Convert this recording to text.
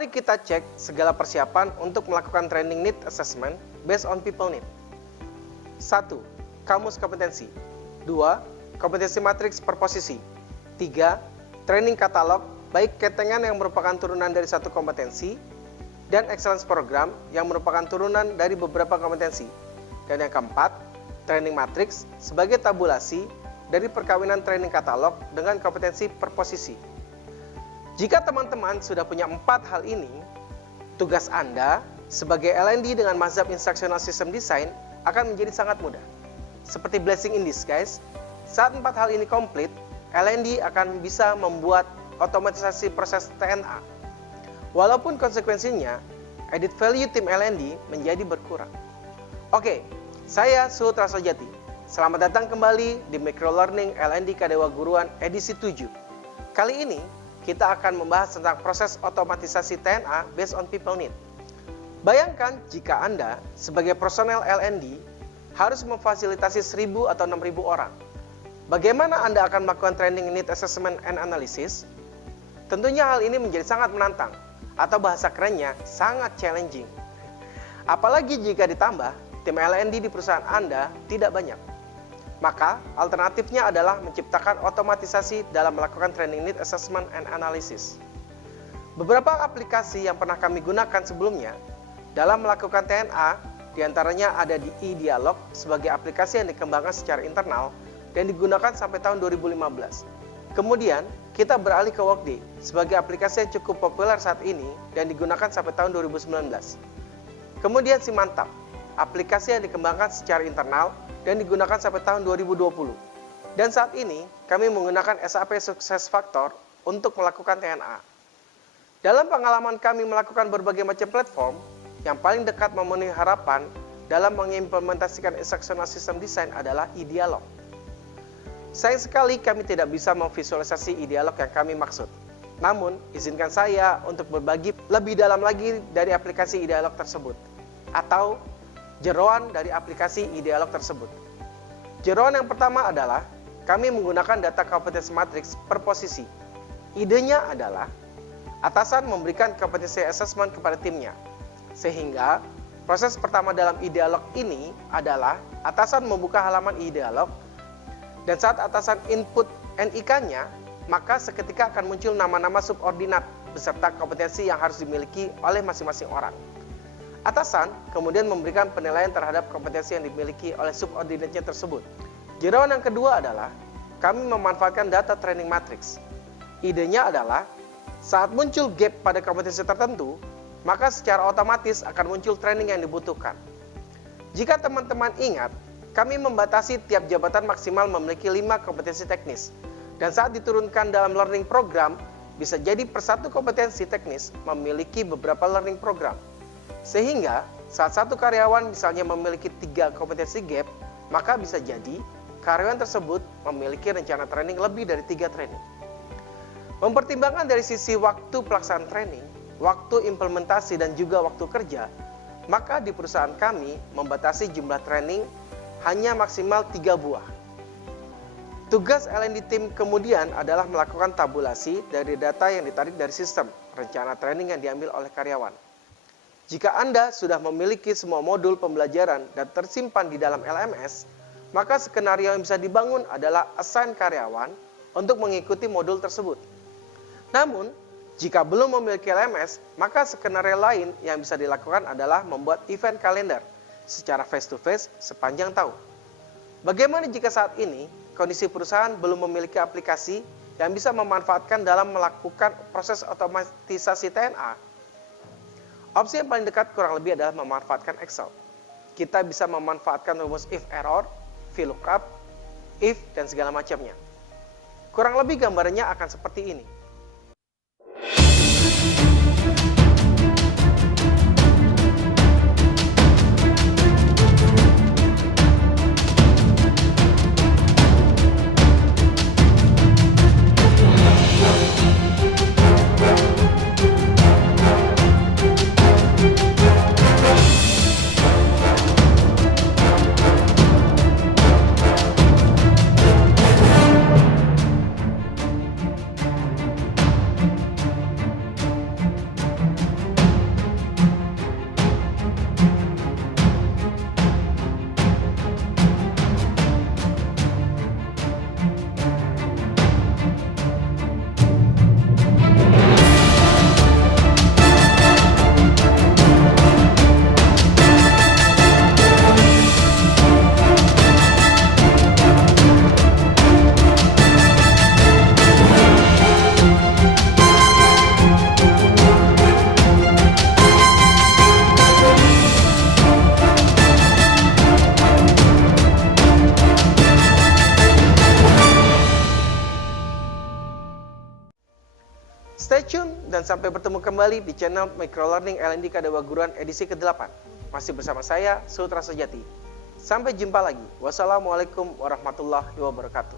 Mari kita cek segala persiapan untuk melakukan training need assessment based on people need. 1. Kamus kompetensi. 2. Kompetensi matriks per posisi. 3. Training katalog, baik ketengan yang merupakan turunan dari satu kompetensi, dan excellence program yang merupakan turunan dari beberapa kompetensi. Dan yang keempat, training matriks sebagai tabulasi dari perkawinan training katalog dengan kompetensi per posisi. Jika teman-teman sudah punya 4 hal ini, tugas Anda sebagai L&D dengan mazhab Instructional System Design akan menjadi sangat mudah. Seperti blessing in disguise, saat 4 hal ini komplit, L&D akan bisa membuat otomatisasi proses TNA. Walaupun konsekuensinya, added value tim L&D menjadi berkurang. Oke, saya Suhut Rasojati. Selamat datang kembali di Microlearning L&D Kadewa Guruan edisi 7. Kali ini, kita akan membahas tentang proses otomatisasi TNA based on people need. Bayangkan jika Anda sebagai personel L&D harus memfasilitasi 1.000 atau 6.000 orang. Bagaimana Anda akan melakukan training need assessment and analysis? Tentunya hal ini menjadi sangat menantang, atau bahasa kerennya sangat challenging. Apalagi jika ditambah tim L&D di perusahaan Anda tidak banyak. Maka, alternatifnya adalah menciptakan otomatisasi dalam melakukan training need assessment and analysis. Beberapa aplikasi yang pernah kami gunakan sebelumnya dalam melakukan TNA, diantaranya ada di eDialog sebagai aplikasi yang dikembangkan secara internal dan digunakan sampai tahun 2015. Kemudian, kita beralih ke Workday sebagai aplikasi yang cukup populer saat ini dan digunakan sampai tahun 2019. Kemudian Simantap, aplikasi yang dikembangkan secara internal dan digunakan sampai tahun 2020. Dan saat ini, kami menggunakan SAP SuccessFactors untuk melakukan TNA. Dalam pengalaman kami melakukan berbagai macam platform, yang paling dekat memenuhi harapan dalam mengimplementasikan Instructional System Design adalah eDialog. Sayang sekali kami tidak bisa memvisualisasi eDialog yang kami maksud. Namun, izinkan saya untuk berbagi lebih dalam lagi dari aplikasi eDialog tersebut, atau jeroan dari aplikasi eDialog tersebut. Jeroan yang pertama adalah kami menggunakan data kompetensi matriks per posisi. Idenya adalah atasan memberikan kompetensi assessment kepada timnya. Sehingga proses pertama dalam eDialog ini adalah atasan membuka halaman eDialog, dan saat atasan input NIK-nya, maka seketika akan muncul nama-nama subordinat beserta kompetensi yang harus dimiliki oleh masing-masing orang. Atasan kemudian memberikan penilaian terhadap kompetensi yang dimiliki oleh subordinatnya tersebut. Jeroan yang kedua adalah kami memanfaatkan data training matrix. Idenya adalah saat muncul gap pada kompetensi tertentu, maka secara otomatis akan muncul training yang dibutuhkan. Jika teman-teman ingat, kami membatasi tiap jabatan maksimal memiliki 5 kompetensi teknis. Dan saat diturunkan dalam learning program, bisa jadi per satu kompetensi teknis memiliki beberapa learning program. Sehingga saat satu karyawan misalnya memiliki 3 kompetensi gap, maka bisa jadi karyawan tersebut memiliki rencana training lebih dari 3 training. Mempertimbangkan dari sisi waktu pelaksanaan training, waktu implementasi dan juga waktu kerja, maka di perusahaan kami membatasi jumlah training hanya maksimal 3 buah. Tugas L&D tim kemudian adalah melakukan tabulasi dari data yang ditarik dari sistem, rencana training yang diambil oleh karyawan. Jika Anda sudah memiliki semua modul pembelajaran dan tersimpan di dalam LMS, maka skenario yang bisa dibangun adalah assign karyawan untuk mengikuti modul tersebut. Namun, jika belum memiliki LMS, maka skenario lain yang bisa dilakukan adalah membuat event kalender secara face-to-face sepanjang tahun. Bagaimana jika saat ini kondisi perusahaan belum memiliki aplikasi yang bisa memanfaatkan dalam melakukan proses otomatisasi TNA? Opsi yang paling dekat kurang lebih adalah memanfaatkan Excel. Kita bisa memanfaatkan rumus if error, VLOOKUP, if, dan segala macamnya. Kurang lebih gambarannya akan seperti ini. Stay tune dan sampai bertemu kembali di channel Microlearning LNDK Dewa Guruan edisi ke-8. Masih bersama saya, Sutra Sejati. Sampai jumpa lagi. Wassalamualaikum warahmatullahi wabarakatuh.